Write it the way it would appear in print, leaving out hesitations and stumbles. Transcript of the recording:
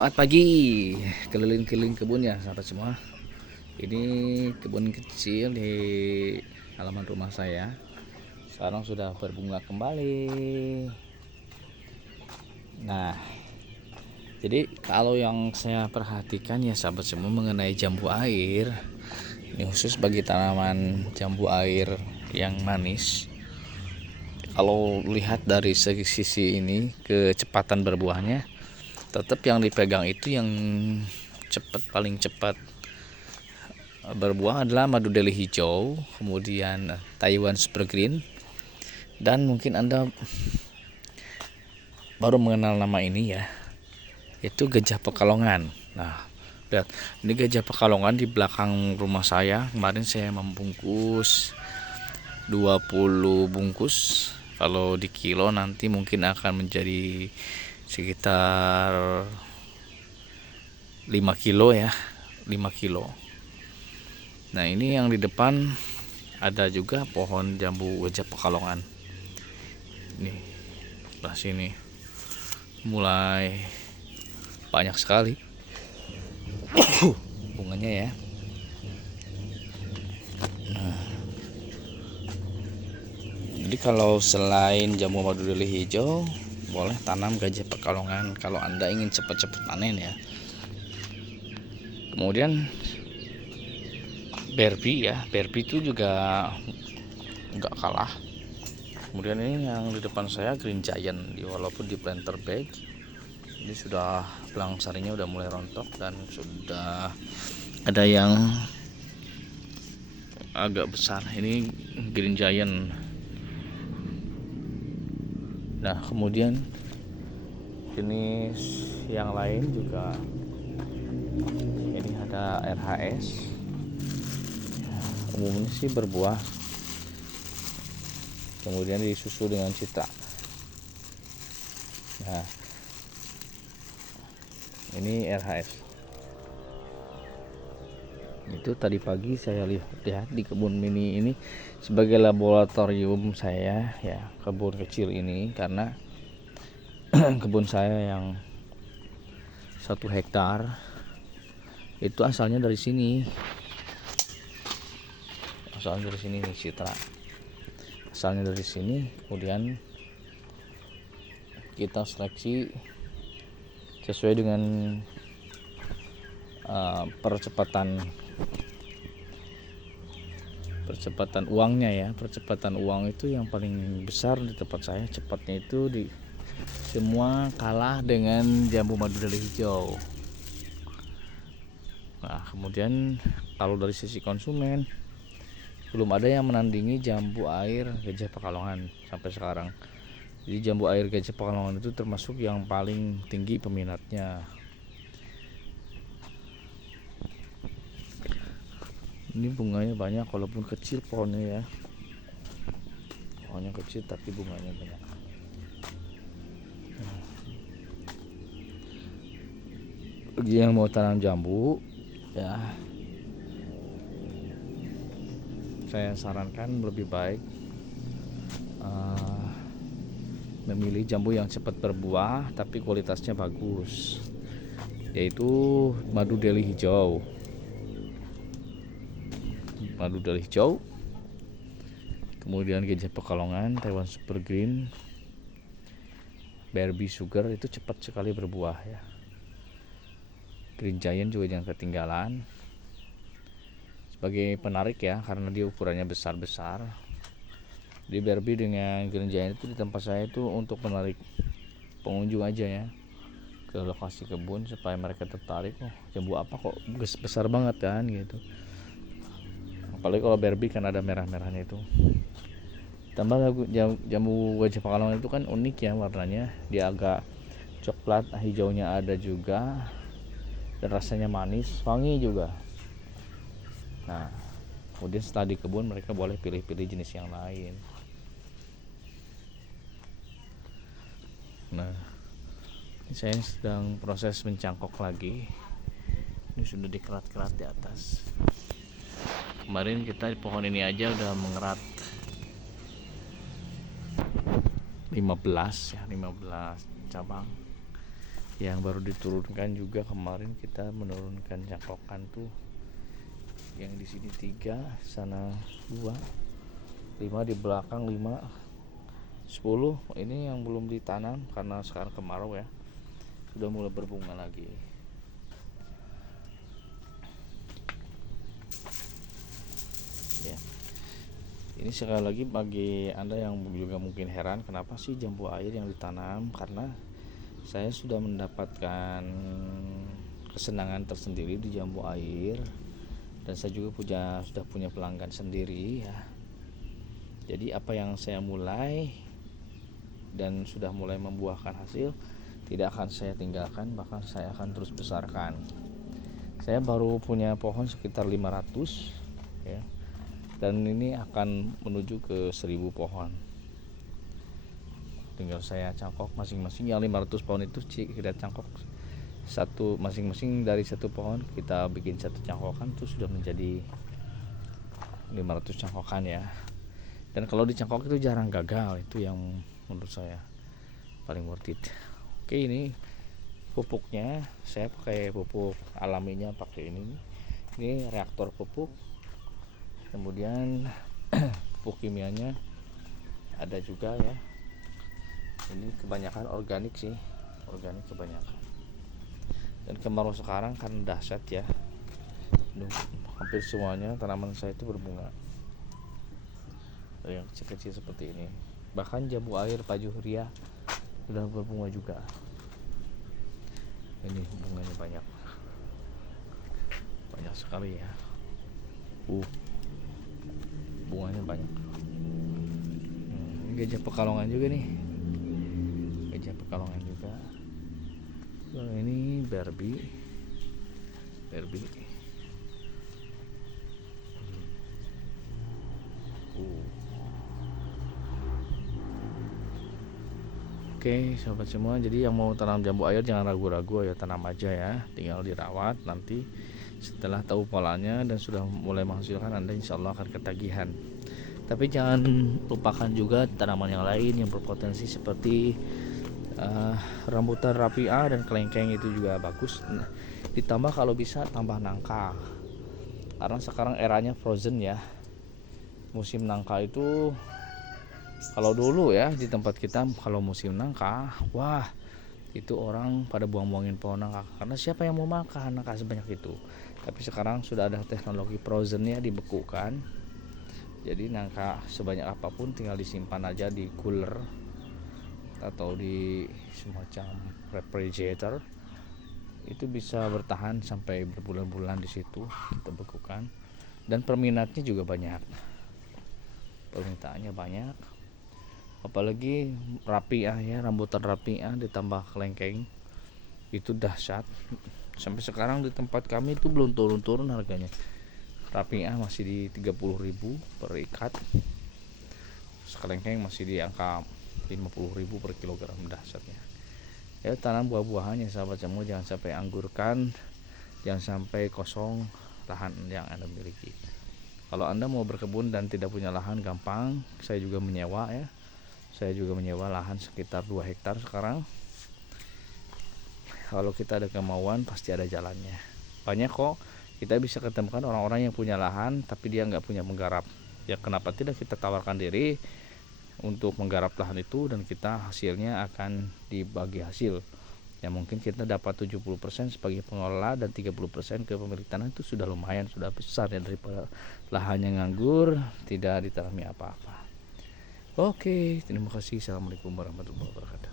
Selamat pagi, keliling-keliling kebun ya sahabat semua. Ini kebun kecil di halaman rumah saya. Sekarang sudah berbunga kembali. Nah, jadi kalau yang saya perhatikan ya sahabat semua mengenai jambu air, ini khusus bagi tanaman jambu air yang manis. Kalau lihat dari sisi ini kecepatan berbuahnya, tetap yang dipegang itu yang paling cepat berbuah adalah madu deli hijau, kemudian Taiwan Super Green, dan mungkin Anda baru mengenal nama ini ya, itu gajah Pekalongan. Nah, lihat, ini gajah Pekalongan di belakang rumah saya. Kemarin saya membungkus 20 bungkus. Kalau di kilo nanti mungkin akan menjadi sekitar 5 kilo ya, 5 kilo. Nah, ini yang di depan ada juga pohon jambu gajah Pekalongan. Nih, sebelah sini mulai banyak sekali bunganya ya. Nah, jadi kalau selain jambu madu deli hijau, boleh tanam gajah Pekalongan kalau Anda ingin cepat-cepat panen ya. Kemudian Barbie ya, Barbie itu juga nggak kalah. Kemudian ini yang di depan saya Green Giant, walaupun di planter bag, ini sudah belang sarinya udah mulai rontok dan sudah ada yang agak besar. Ini Green Giant. Nah, kemudian jenis yang lain juga, ini ada RHS, umumnya sih berbuah, kemudian disusul dengan Citra. Nah, ini RHS. Itu tadi pagi saya lihat di kebun mini ini sebagai laboratorium saya ya, kebun kecil ini, karena kebun saya yang 1 hektar itu asalnya dari sini. Asalnya dari sini nih Citra. Asalnya dari sini, kemudian kita seleksi sesuai dengan percepatan uangnya ya. Percepatan uang itu yang paling besar di tempat saya, cepatnya itu di semua kalah dengan jambu madu deli hijau. Nah, kemudian kalau dari sisi konsumen, belum ada yang menandingi jambu air gajah Pekalongan sampai sekarang. Jadi jambu air gajah Pekalongan itu termasuk yang paling tinggi peminatnya. Ini bunganya banyak walaupun kecil pohonnya ya. Pohonnya kecil tapi bunganya banyak. Bagi yang mau tanam jambu ya, saya sarankan lebih baik memilih jambu yang cepat berbuah tapi kualitasnya bagus, yaitu madu deli hijau. Madu deli hijau, kemudian gajah Pekalongan, Taiwan Super Green, Barbie Sugar itu cepat sekali berbuah ya. Green Giant juga jangan ketinggalan sebagai penarik ya, karena dia ukurannya besar-besar. Di Barbie dengan Green Giant itu di tempat saya itu untuk menarik pengunjung aja ya ke lokasi kebun supaya mereka tertarik, oh jambu apa kok besar banget kan gitu. Apalagi kalau Barbie kan ada merah-merahnya itu. Tambah jambu gajah Pekalongan itu kan unik ya warnanya, dia agak coklat, hijaunya ada juga, dan rasanya manis, wangi juga. Nah, kemudian setelah di kebun mereka boleh pilih-pilih jenis yang lain. Nah, ini saya sedang proses mencangkok lagi. Ini sudah dikerat-kerat di atas. Kemarin kita di pohon ini aja udah mengerat 15 cabang. yang baru diturunkan juga kemarin. Kita menurunkan cangkokan tuh yang di sini 3, sana 2, 5 di belakang, 5, 10. Ini yang belum ditanam karena sekarang kemarau ya, sudah mulai berbunga lagi. Ya, ini sekali lagi bagi Anda yang juga mungkin heran kenapa sih jambu air yang ditanam, karena saya sudah mendapatkan kesenangan tersendiri di jambu air, dan saya juga sudah punya pelanggan sendiri ya. Jadi apa yang saya mulai dan sudah mulai membuahkan hasil tidak akan saya tinggalkan, bahkan saya akan terus besarkan. Saya baru punya pohon sekitar 500 ya, dan ini akan menuju ke 1000 pohon. Tinggal saya cangkok masing-masing. Yang 500 pohon itu kita cangkok satu masing-masing, dari satu pohon kita bikin satu cangkokan, itu sudah menjadi 500 cangkokan ya. Dan kalau dicangkok itu jarang gagal, itu yang menurut saya paling worth it. Oke, ini pupuknya saya pakai pupuk alaminya, pakai ini reaktor pupuk. Kemudian pupuk kimianya ada juga ya. Ini kebanyakan organik sih, organik kebanyakan. Dan kemarau sekarang kan dahsyat ya, hampir semuanya tanaman saya itu berbunga. Ada yang kecil-kecil seperti ini, bahkan jambu air pajuhuria sudah berbunga juga. Ini bunganya banyak sekali ya. Bunganya banyak. Ini gajah pekalongan juga nih, gajah pekalongan juga. Ini Barbie. Oke sahabat semua, jadi yang mau tanam jambu air jangan ragu-ragu ya, tanam aja ya, tinggal dirawat. Nanti setelah tahu polanya dan sudah mulai menghasilkan, Anda insya Allah akan ketagihan. Tapi jangan lupakan juga tanaman yang lain yang berpotensi seperti rambutan rapia dan kelengkeng, itu juga bagus. Ditambah kalau bisa tambah nangka, karena sekarang eranya frozen ya. Musim nangka itu, kalau dulu ya di tempat kita kalau musim nangka, wah itu orang pada buang-buangin pohon nangka, karena siapa yang mau makan nangka sebanyak itu. Tapi sekarang sudah ada teknologi frozennya, dibekukan. Jadi nangka sebanyak apapun tinggal disimpan aja di cooler atau di semacam refrigerator, itu bisa bertahan sampai berbulan-bulan di situ. Kita bekukan, dan peminatnya juga banyak, permintaannya banyak. Apalagi rapia ya, rambutan rapia ditambah kelengkeng itu dahsyat. Sampai sekarang di tempat kami itu belum turun-turun harganya. Rapia masih di 30.000 per ikat, kelengkeng masih di angka 50.000 per kilogram, dahsyatnya. Ya, tanam buah-buahannya sahabat semua, jangan sampai anggurkan, jangan sampai kosong lahan yang Anda miliki. Kalau Anda mau berkebun dan tidak punya lahan, gampang, saya juga menyewa ya. Saya juga menyewa lahan sekitar 2 hektar sekarang. Kalau kita ada kemauan pasti ada jalannya. Banyak kok kita bisa ketemukan orang-orang yang punya lahan tapi dia nggak punya penggarap. Ya kenapa tidak kita tawarkan diri untuk menggarap lahan itu, dan kita hasilnya akan dibagi hasil. Ya mungkin kita dapat 70% sebagai pengelola dan 30% ke pemilik tanah, itu sudah lumayan, sudah besar ya, daripada lahan yang nganggur tidak ditanami apa-apa. Oke, terima kasih. Assalamualaikum warahmatullahi wabarakatuh.